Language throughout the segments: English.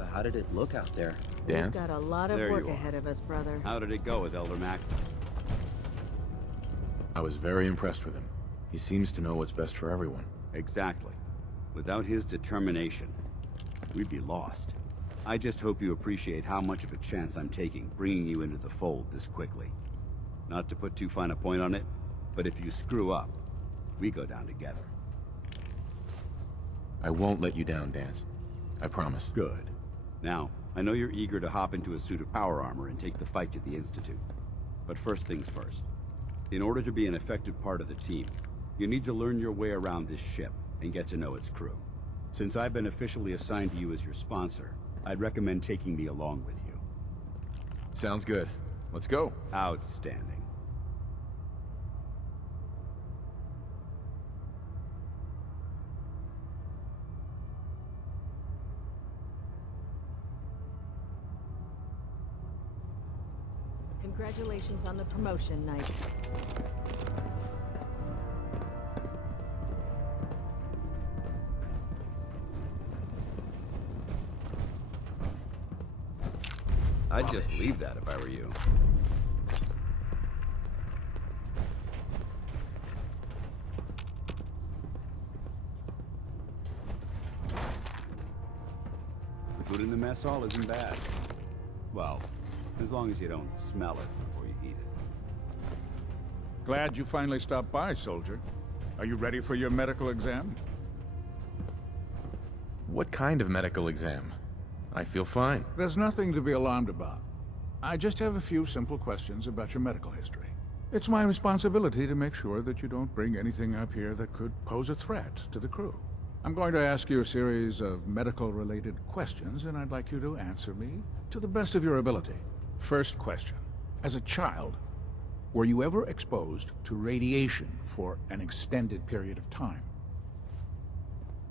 So how did it look out there? Dance? We've got a lot of There work you are. ahead of us, brother. How did it go with Elder Max? I was very impressed with him. He seems to know what's best for everyone. Exactly. Without his determination, we'd be lost. I just hope you appreciate how much of a chance I'm taking bringing you into the fold this quickly. Not to put too fine a point on it, but if you screw up, we go down together. I won't let you down, Dance. I promise. Good. Now, I know you're eager to hop into a suit of power armor and take the fight to the Institute. But first things first. In order to be an effective part of the team, you need to learn your way around this ship and get to know its crew. Since I've been officially assigned to you as your sponsor, I'd recommend taking me along with you. Sounds good. Let's go. Outstanding. Congratulations on the promotion, Knight. I'd just leave that if I were you. The food in the mess hall isn't bad. Well, as long as you don't smell it before you eat it. Glad you finally stopped by, soldier. Are you ready for your medical exam? What kind of medical exam? I feel fine. There's nothing to be alarmed about. I just have a few simple questions about your medical history. It's my responsibility to make sure that you don't bring anything up here that could pose a threat to the crew. I'm going to ask you a series of medical-related questions, and I'd like you to answer me to the best of your ability. First question. As a child, were you ever exposed to radiation for an extended period of time?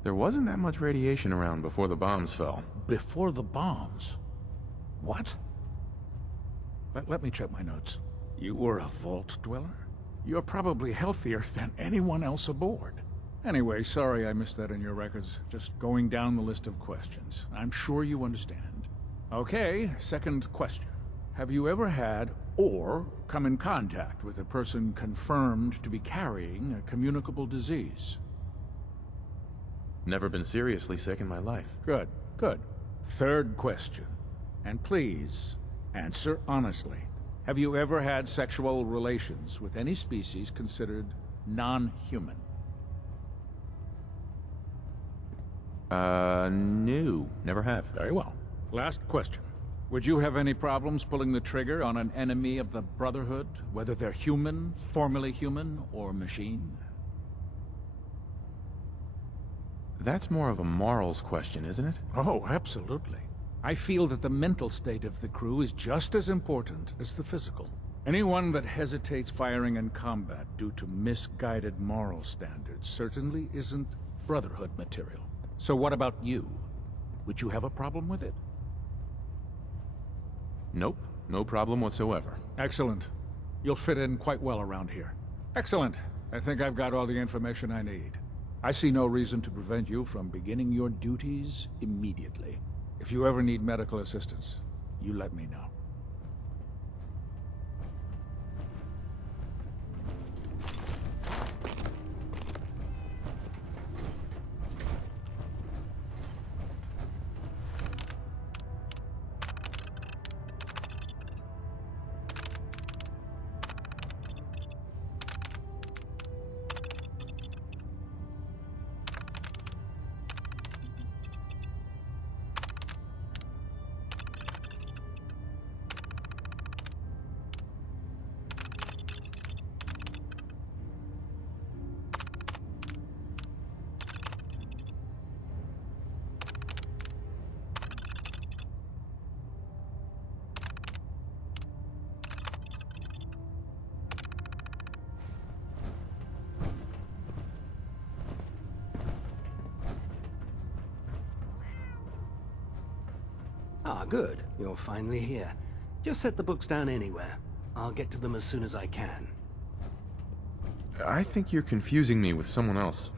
There wasn't that much radiation around before the bombs fell. Before the bombs? What? Let me check my notes. You were a vault dweller? You're probably healthier than anyone else aboard. Anyway, sorry I missed that in your records. Just going down the list of questions. I'm sure you understand. Okay, second question. Have you ever had or come in contact with a person confirmed to be carrying a communicable disease? Never been seriously sick in my life. Good, good. Third question. And please, answer honestly. Have you ever had sexual relations with any species considered non-human? No. Never have. Very well. Last question. Would you have any problems pulling the trigger on an enemy of the Brotherhood, whether they're human, formerly human, or machine? That's more of a morals question, isn't it? Oh, absolutely. I feel that the mental state of the crew is just as important as the physical. Anyone that hesitates firing in combat due to misguided moral standards certainly isn't Brotherhood material. So what about you? Would you have a problem with it? Nope. No problem whatsoever. Excellent. You'll fit in quite well around here. Excellent. I think I've got all the information I need. I see no reason to prevent you from beginning your duties immediately. If you ever need medical assistance, you let me know. Ah, good. You're finally here. Just set the books down anywhere. I'll get to them as soon as I can. I think you're confusing me with someone else.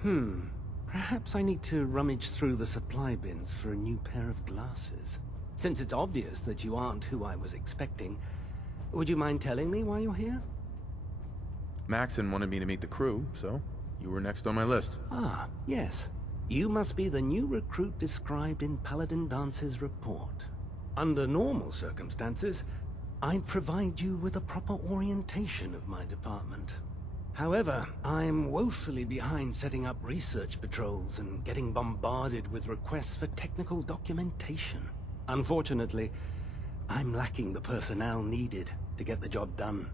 Perhaps I need to rummage through the supply bins for a new pair of glasses. Since it's obvious that you aren't who I was expecting, would you mind telling me why you're here? Maxon wanted me to meet the crew, so you were next on my list. Ah, yes. You must be the new recruit described in Paladin Dance's report. Under normal circumstances, I'd provide you with a proper orientation of my department. However, I'm woefully behind setting up research patrols and getting bombarded with requests for technical documentation. Unfortunately, I'm lacking the personnel needed to get the job done.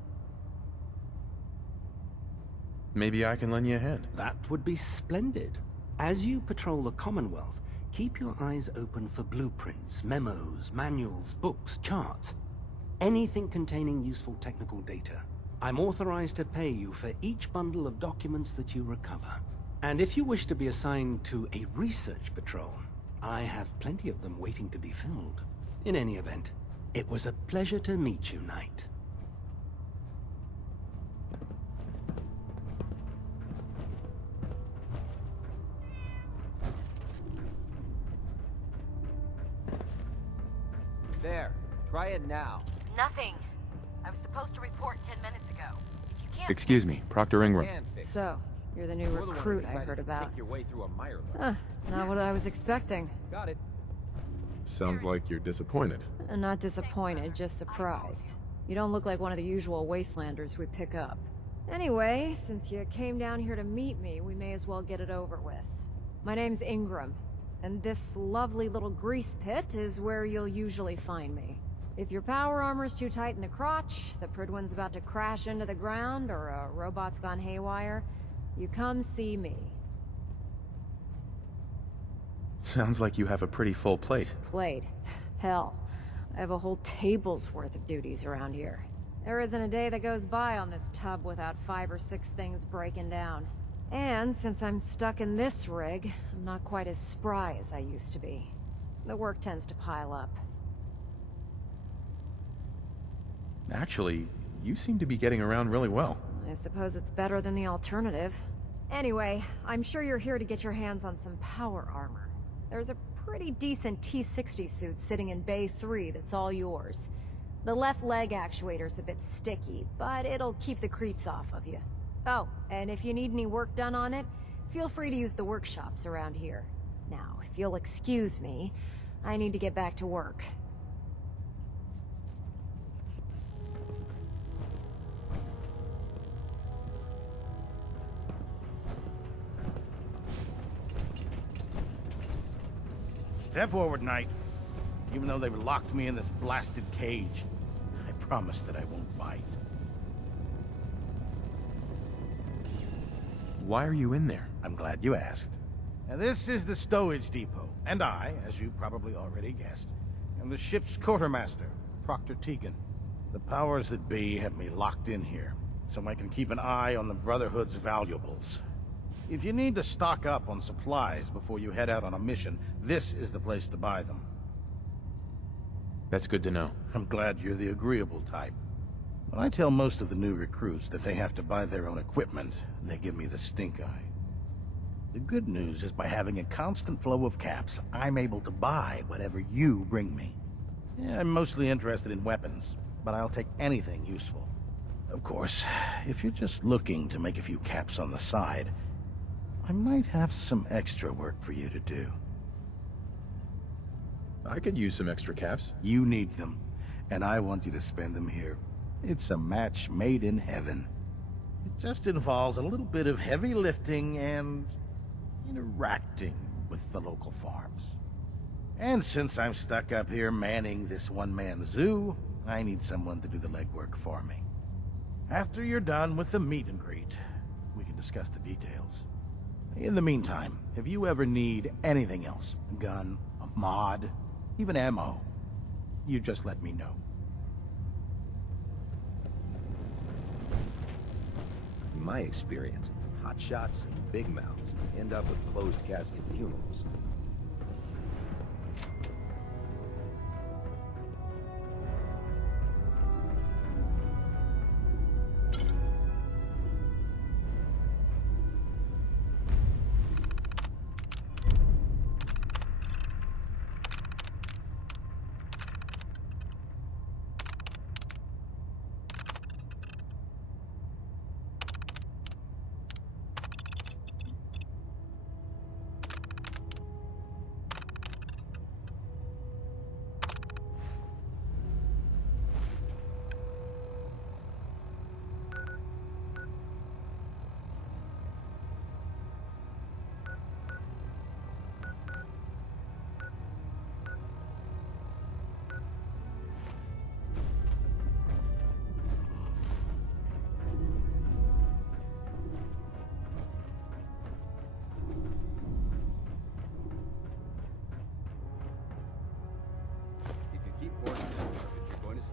Maybe I can lend you a hand. That would be splendid. As you patrol the Commonwealth, keep your eyes open for blueprints, memos, manuals, books, charts. Anything containing useful technical data. I'm authorized to pay you for each bundle of documents that you recover. And if you wish to be assigned to a research patrol, I have plenty of them waiting to be filled. In any event, it was a pleasure to meet you, Knight. There. Try it now. Nothing. I was supposed to report 10 minutes ago. If you can't Excuse me, Proctor Ingram. Can fix it. So, you're the new You're the one who recruit I decided heard to about. Pick your way through a mire lab. Huh, not what I was expecting. Got it. Sounds like you're disappointed. Not disappointed, just surprised. You don't look like one of the usual wastelanders we pick up. Anyway, since you came down here to meet me, we may as well get it over with. My name's Ingram, and this lovely little grease pit is where you'll usually find me. If your power armor's too tight in the crotch, the Pridwin's about to crash into the ground, or a robot's gone haywire, you come see me. Sounds like you have a pretty full plate. Plate. Hell, I have a whole table's worth of duties around here. There isn't a day that goes by on this tub without 5 or 6 things breaking down. And since I'm stuck in this rig, I'm not quite as spry as I used to be. The work tends to pile up. Actually, you seem to be getting around really well. I suppose it's better than the alternative. Anyway, I'm sure you're here to get your hands on some power armor. There's a pretty decent T-60 suit sitting in Bay 3 that's all yours. The left leg actuator's a bit sticky, but it'll keep the creeps off of you. Oh, and if you need any work done on it, feel free to use the workshops around here. Now, if you'll excuse me, I need to get back to work. Step forward, Knight. Even though they've locked me in this blasted cage, I promise that I won't bite. Why are you in there? I'm glad you asked. Now, this is the stowage depot, and I, as you probably already guessed, am the ship's quartermaster, Proctor Tegan. The powers that be have me locked in here, so I can keep an eye on the Brotherhood's valuables. If you need to stock up on supplies before you head out on a mission, this is the place to buy them. That's good to know. I'm glad you're the agreeable type. When I tell most of the new recruits that they have to buy their own equipment, they give me the stink eye. The good news is by having a constant flow of caps, I'm able to buy whatever you bring me. Yeah, I'm mostly interested in weapons, but I'll take anything useful. Of course, if you're just looking to make a few caps on the side, I might have some extra work for you to do. I could use some extra caps. You need them, and I want you to spend them here. It's a match made in heaven. It just involves a little bit of heavy lifting and interacting with the local farms. And since I'm stuck up here manning this one-man zoo, I need someone to do the legwork for me. After you're done with the meet and greet, we can discuss the details. In the meantime, if you ever need anything else, a gun, a mod, even ammo, you just let me know. In my experience, hotshots and big mouths end up with closed casket funerals.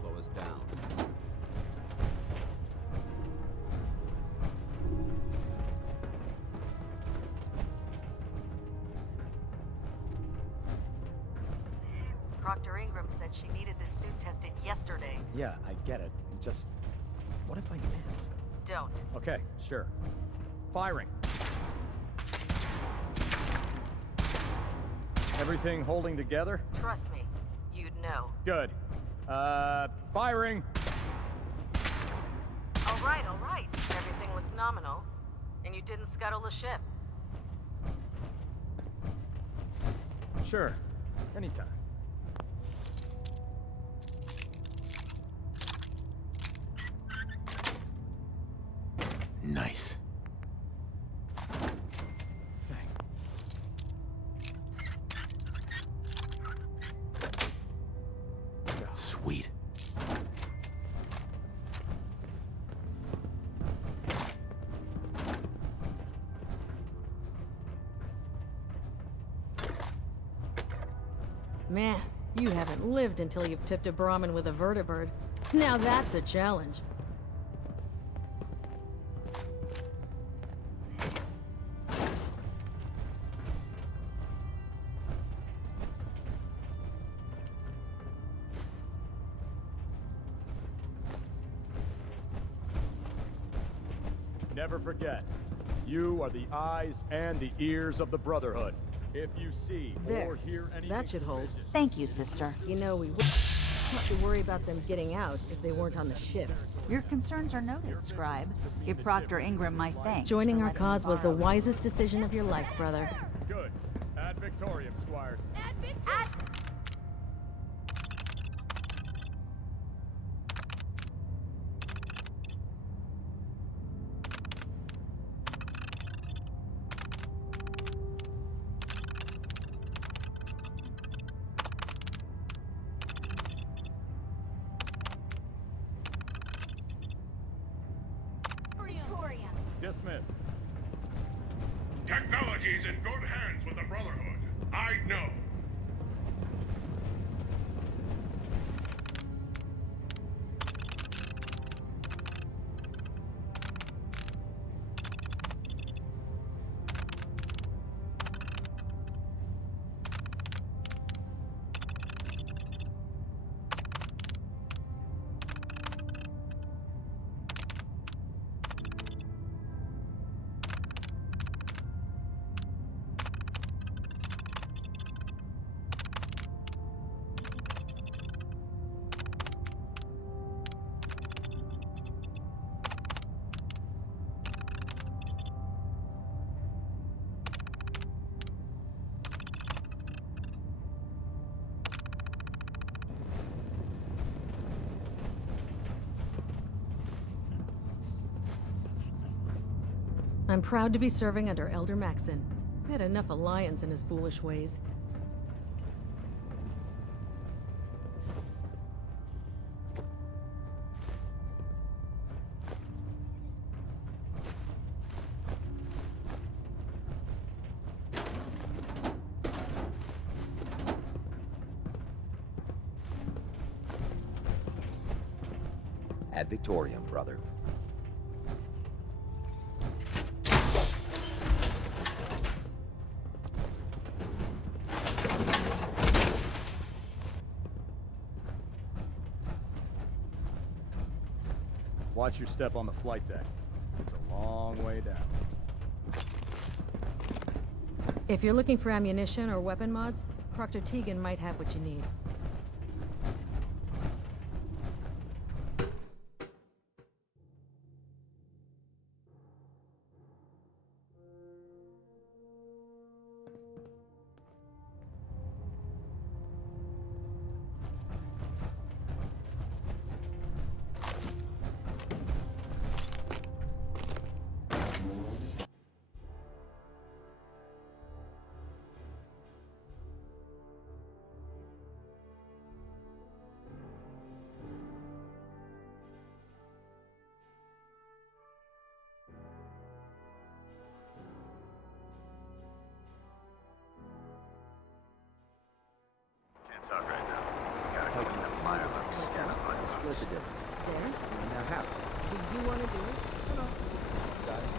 slow us down. Proctor Ingram said she needed this suit tested yesterday. Yeah, I get it. Just... what if I miss? Don't. Okay, sure. Firing. Everything holding together? Trust me, you'd know. Good. Firing! All right. Everything looks nominal. And you didn't scuttle the ship. Sure. Anytime. Nice. Sweet. Man, you haven't lived until you've tipped a Brahmin with a vertibird. Now that's a challenge. Never forget, you are the eyes and the ears of the Brotherhood. If you see There. or hear anything That should hold. suspicious- Thank you, sister. You know, we wouldn't have to worry about them getting out if they weren't on the ship. Your concerns are noted, Scribe. Give Proctor Ingram my thanks. Joining for our letting cause me was the borrow. wisest decision of your life, brother. Good. Ad Victoriam, Squires. Dismissed. Technology's in good hands with the Brotherhood. I know. I'm proud to be serving under Elder Maxon. Had enough of Lyons and his foolish ways. Ad Victoriam, brother. Watch your step on the flight deck. It's a long way down. If you're looking for ammunition or weapon mods, Proctor Tegan might have what you need. Can't talk right now. Gotta clean up my like Scanathon Split bots. the difference. There? Now half. Do you want to do it? No. Got it.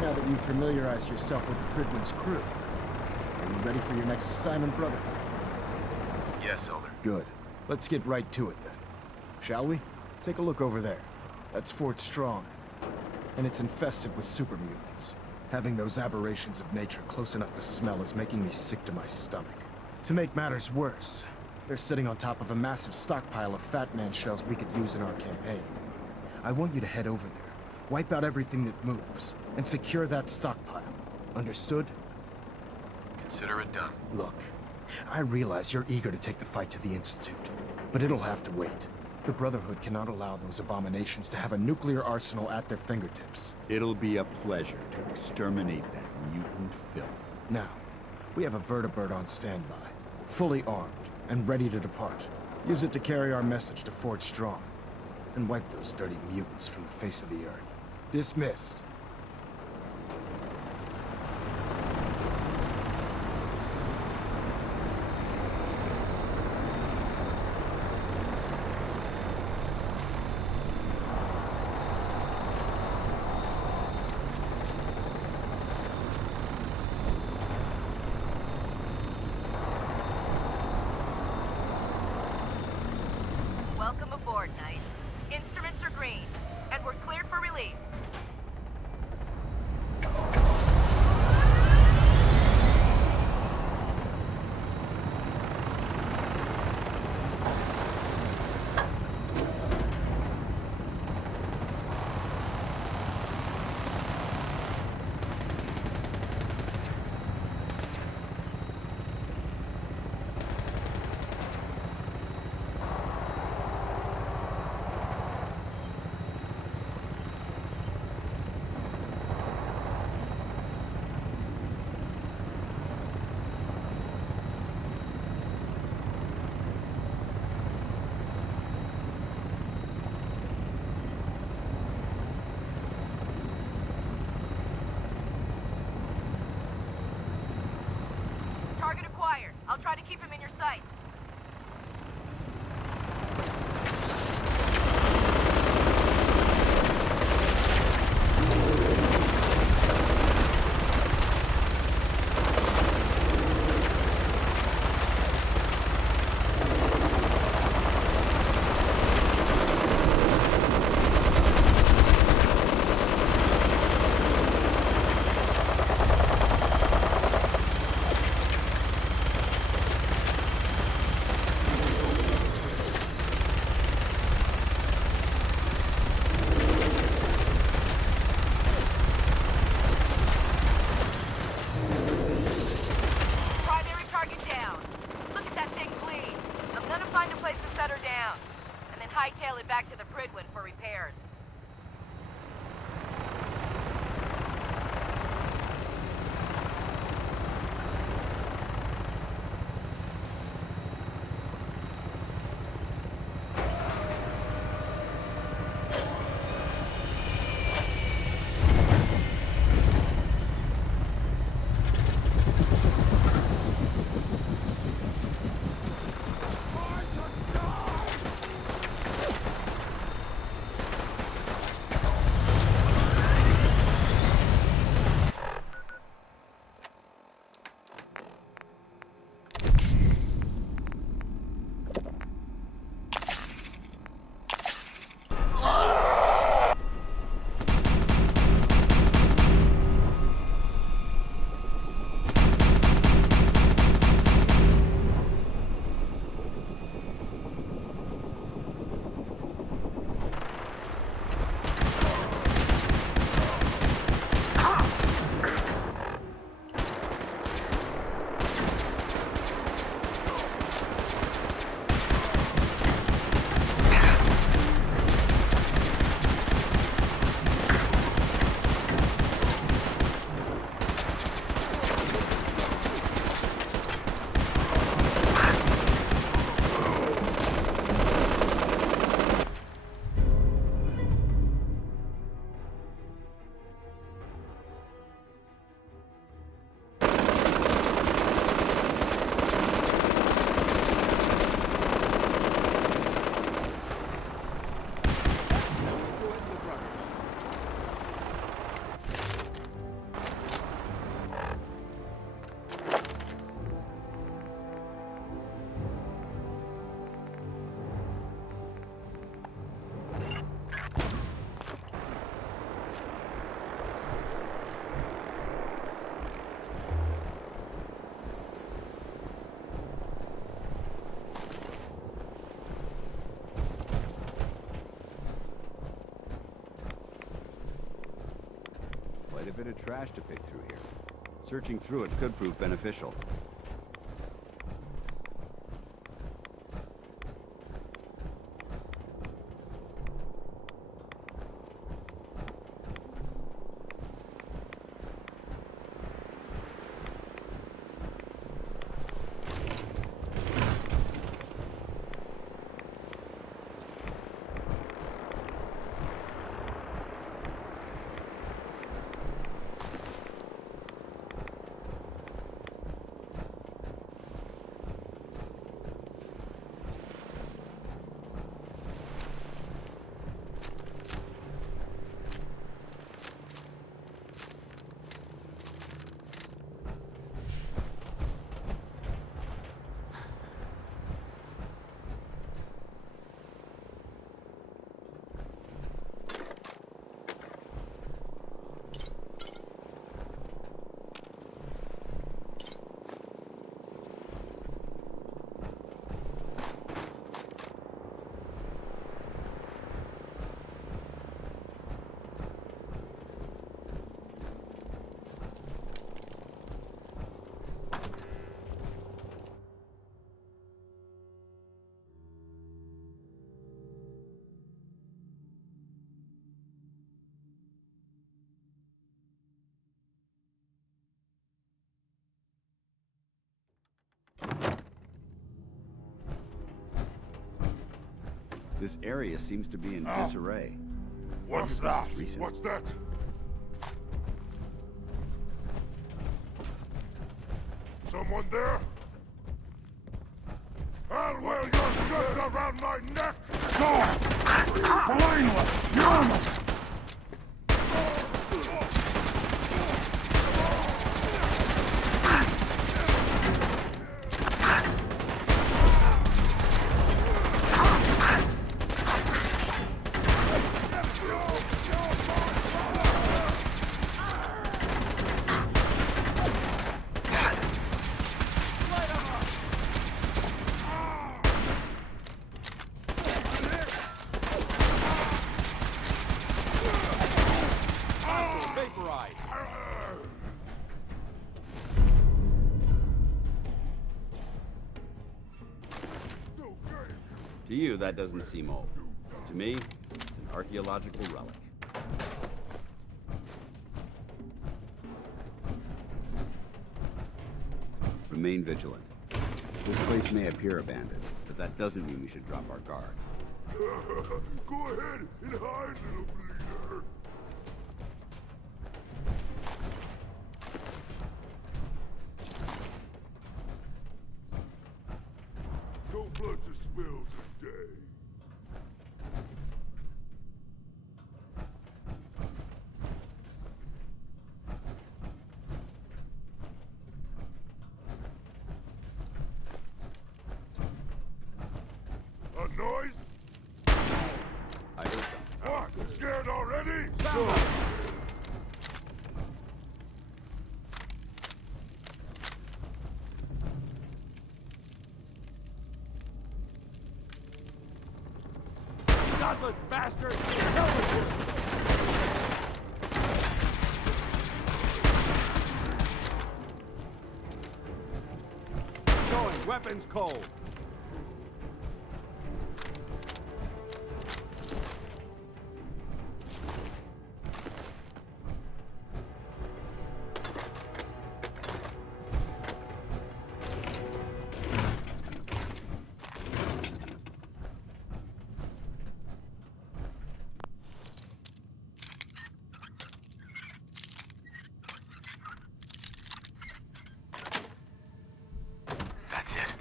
Now that you've familiarized yourself with the Pridman's crew, are you ready for your next assignment, brother? Yes, Elder. Good. Let's get right to it then. Shall we? Take a look over there. That's Fort Strong. And it's infested with super mutants. Having those aberrations of nature close enough to smell is making me sick to my stomach. To make matters worse, they're sitting on top of a massive stockpile of Fat Man shells we could use in our campaign. I want you to head over there, wipe out everything that moves, and secure that stockpile. Understood? Consider it done. Look, I realize you're eager to take the fight to the Institute, but it'll have to wait. The Brotherhood cannot allow those abominations to have a nuclear arsenal at their fingertips. It'll be a pleasure to exterminate that mutant filth. Now, we have a vertibird on standby, fully armed and ready to depart. Use it to carry our message to Fort Strong, and wipe those dirty mutants from the face of the earth. Dismissed. Welcome aboard, Knight. Instruments are green, and we're cleared for release. Target acquired. I'll try to keep him in your sight. Primary target down. Look at that thing bleed. I'm gonna find a place to set her down, and then hightail it back to the Pridwin for repairs. Quite a bit of trash to pick through here. Searching through it could prove beneficial. This area seems to be in disarray. What's that? What's that? Someone there? I'll wear your guts around my neck! To you, that doesn't seem old. To me, it's an archaeological relic. Remain vigilant. This place may appear abandoned, but that doesn't mean we should drop our guard. Go ahead and hide, little bleeder. No blood to spill today. A noise? I heard something. What? Scared already? Godless bastard! Going, weapons cold. That's it.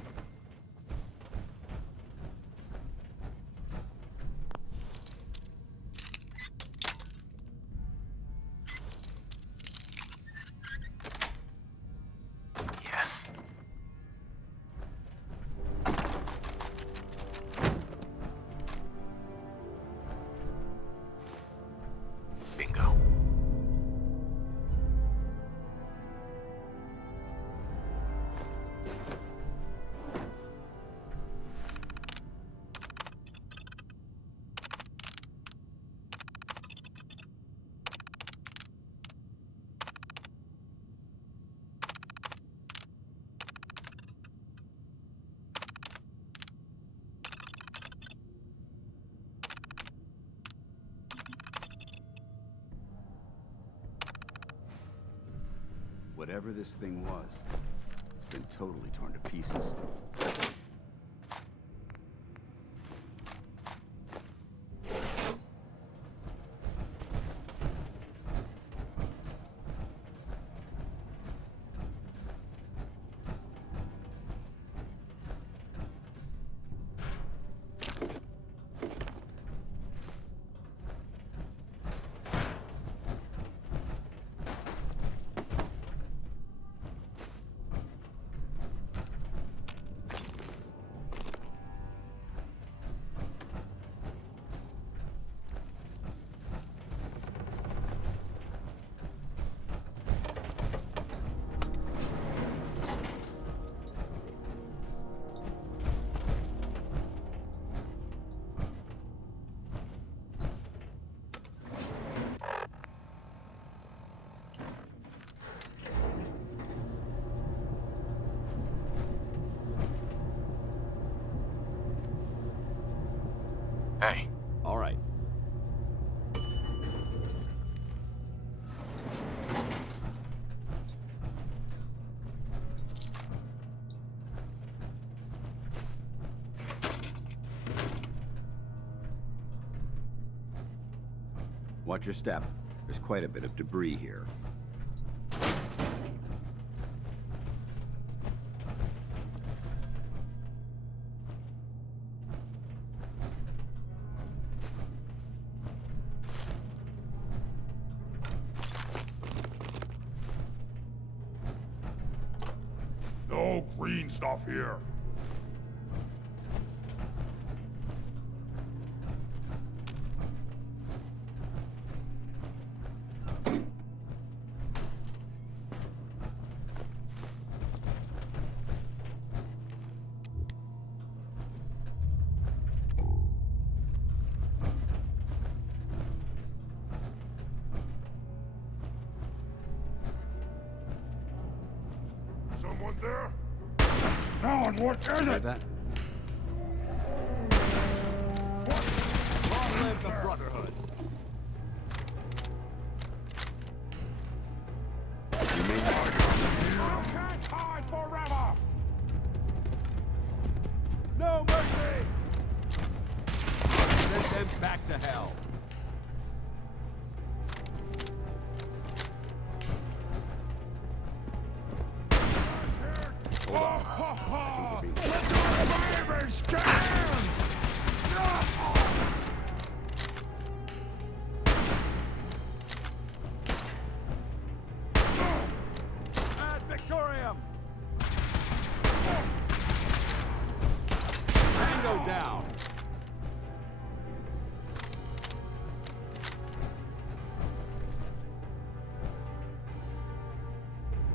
Whatever this thing was, it's been totally torn to pieces. Hey. All right. Watch your step. There's quite a bit of debris here. No green stuff here. Someone there? Someone, what is Hear it? that? Long live the Brotherhood. You can't hide forever! No mercy! Send them back to hell. Hold on. I think we're being... Baby, stand! Ad Victoriam! Tango down!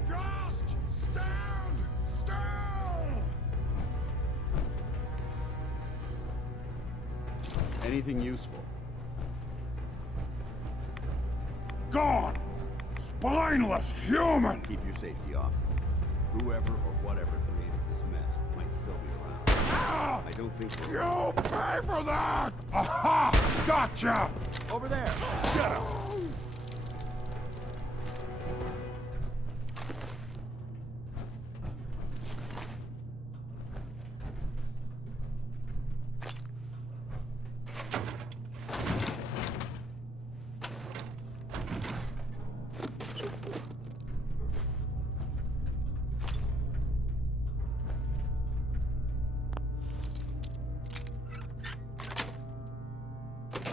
Just stand still! Anything useful? Gone! Spineless human! Keep your safety off. Whoever or whatever created this mess might still be around. Ah! I don't think we're... You pay for that! Aha! Gotcha! Over there! Get him!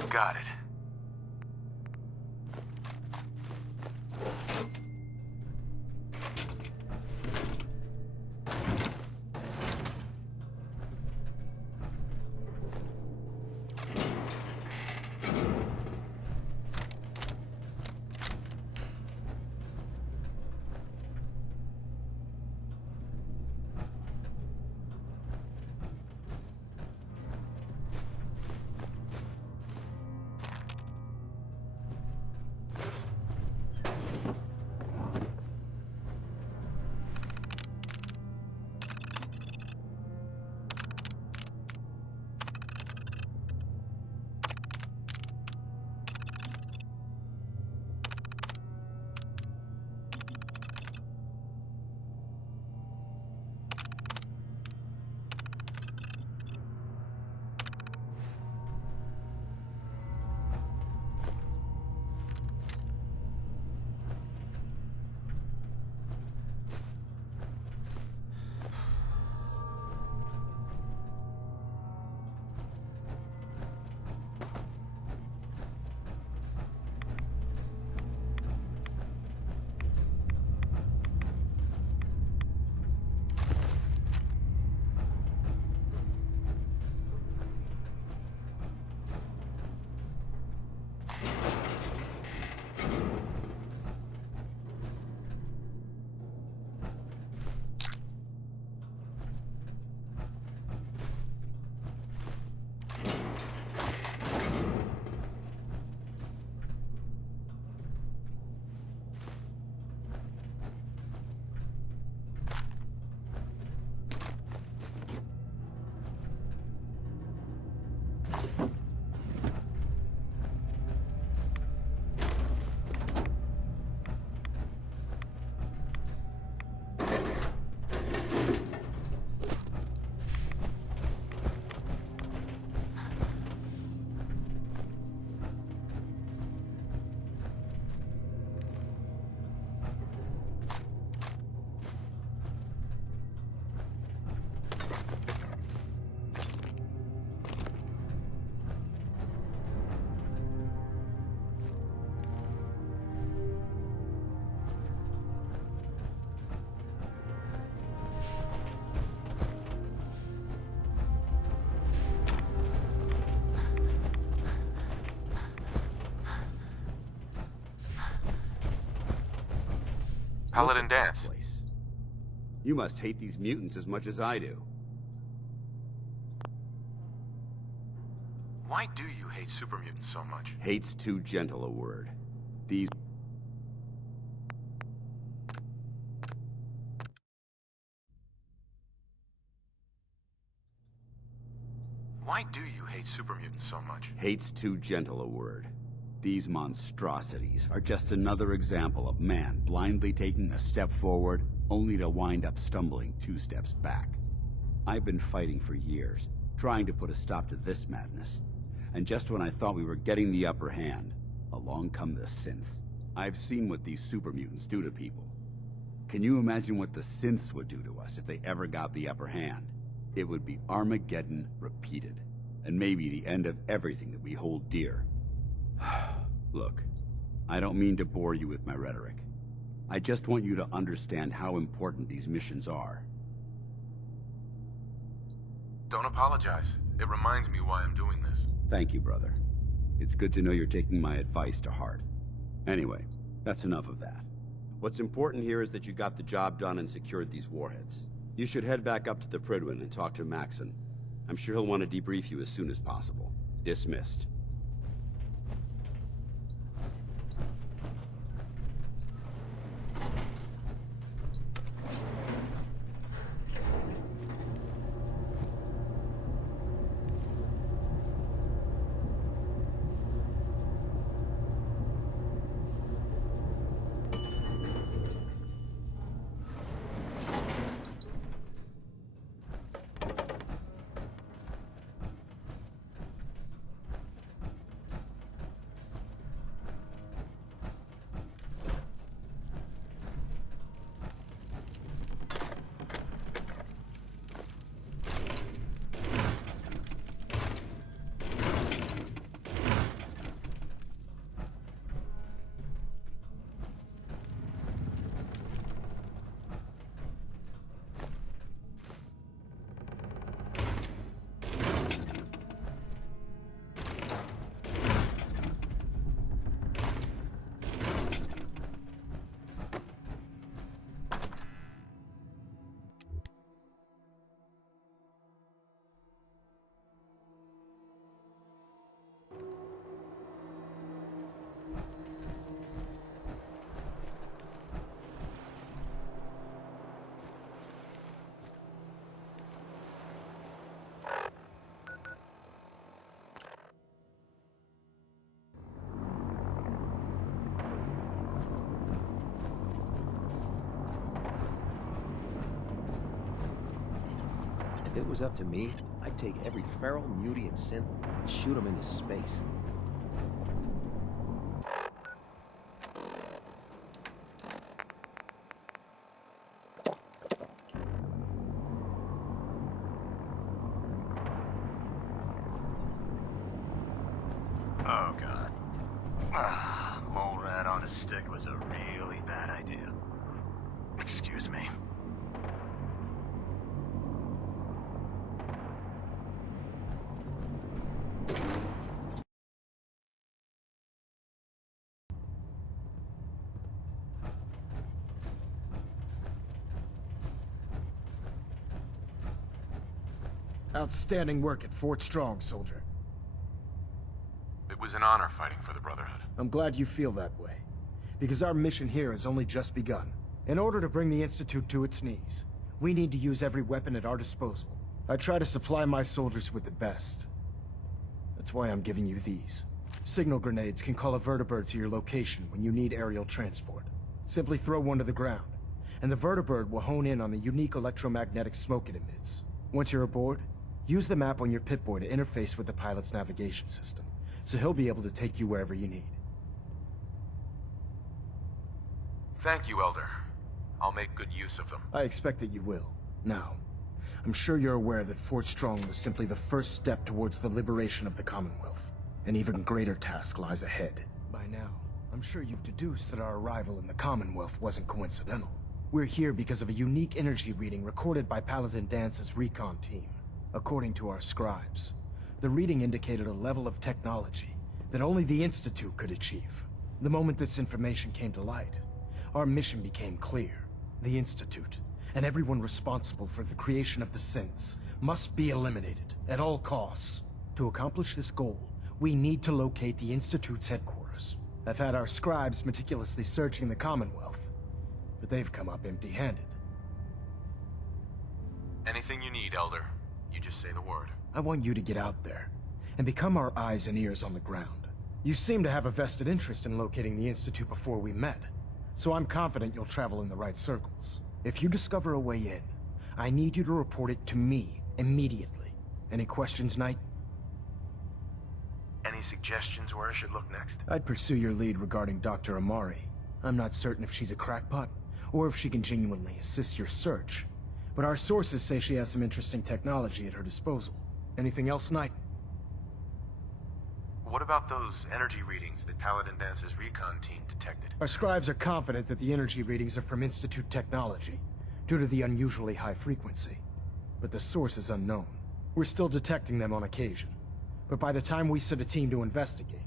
Got it. Paladin built this Dance. place. You must hate these mutants as much as I do. Why do you hate super mutants so much? Hate's too gentle a word. These... Why do you hate super mutants so much? Hate's too gentle a word. These monstrosities are just another example of man blindly taking a step forward, only to wind up stumbling 2 steps back. I've been fighting for years, trying to put a stop to this madness. And just when I thought we were getting the upper hand, along come the synths. I've seen what these super mutants do to people. Can you imagine what the synths would do to us if they ever got the upper hand? It would be Armageddon repeated, and maybe the end of everything that we hold dear. Look, I don't mean to bore you with my rhetoric. I just want you to understand how important these missions are. Don't apologize. It reminds me why I'm doing this. Thank you, brother. It's good to know you're taking my advice to heart. Anyway, that's enough of that. What's important here is that you got the job done and secured these warheads. You should head back up to the Prydwen and talk to Maxon. I'm sure he'll want to debrief you as soon as possible. Dismissed. If it was up to me, I'd take every feral, mutie, and synth and shoot them into space. Oh god. Mole rat on a stick was a really bad idea. Excuse me. Outstanding work at Fort Strong, soldier. It was an honor fighting for the Brotherhood. I'm glad you feel that way, because our mission here has only just begun. In order to bring the Institute to its knees, we need to use every weapon at our disposal. I try to supply my soldiers with the best. That's why I'm giving you these. Signal grenades can call a vertibird to your location when you need aerial transport. Simply throw one to the ground, and the vertibird will hone in on the unique electromagnetic smoke it emits. Once you're aboard, use the map on your Pip-Boy to interface with the pilot's navigation system, so he'll be able to take you wherever you need. Thank you, Elder. I'll make good use of them. I expect that you will. Now, I'm sure you're aware that Fort Strong was simply the first step towards the liberation of the Commonwealth. An even greater task lies ahead. By now, I'm sure you've deduced that our arrival in the Commonwealth wasn't coincidental. We're here because of a unique energy reading recorded by Paladin Dance's recon team. According to our scribes, the reading indicated a level of technology that only the Institute could achieve. The moment this information came to light, our mission became clear. The Institute, and everyone responsible for the creation of the synths, must be eliminated at all costs. To accomplish this goal, we need to locate the Institute's headquarters. I've had our scribes meticulously searching the Commonwealth, but they've come up empty-handed. Anything you need, Elder. You just say the word. I want you to get out there and become our eyes and ears on the ground. You seem to have a vested interest in locating the Institute before we met, so I'm confident you'll travel in the right circles. If you discover a way in, I need you to report it to me immediately. Any questions, Knight? Any suggestions where I should look next? I'd pursue your lead regarding Dr. Amari. I'm not certain if she's a crackpot, or if she can genuinely assist your search. But our sources say she has some interesting technology at her disposal. Anything else, Knight? What about those energy readings that Paladin Dance's recon team detected? Our scribes are confident that the energy readings are from Institute technology, due to the unusually high frequency. But the source is unknown. We're still detecting them on occasion. But by the time we send a team to investigate,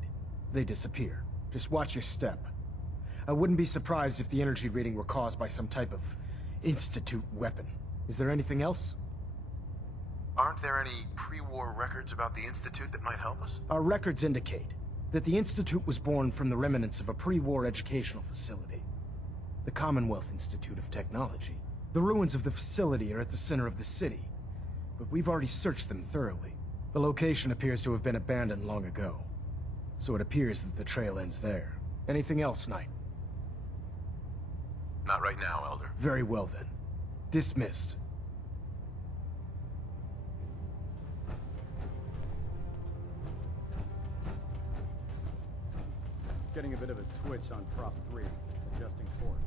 they disappear. Just watch your step. I wouldn't be surprised if the energy reading were caused by some type of Institute weapon. Is there anything else? Aren't there any pre-war records about the Institute that might help us? Our records indicate that the Institute was born from the remnants of a pre-war educational facility. The Commonwealth Institute of Technology. The ruins of the facility are at the center of the city, but we've already searched them thoroughly. The location appears to have been abandoned long ago, so it appears that the trail ends there. Anything else, Knight? Not right now, Elder. Very well then. Dismissed. Getting a bit of a twitch on prop 3, adjusting forward.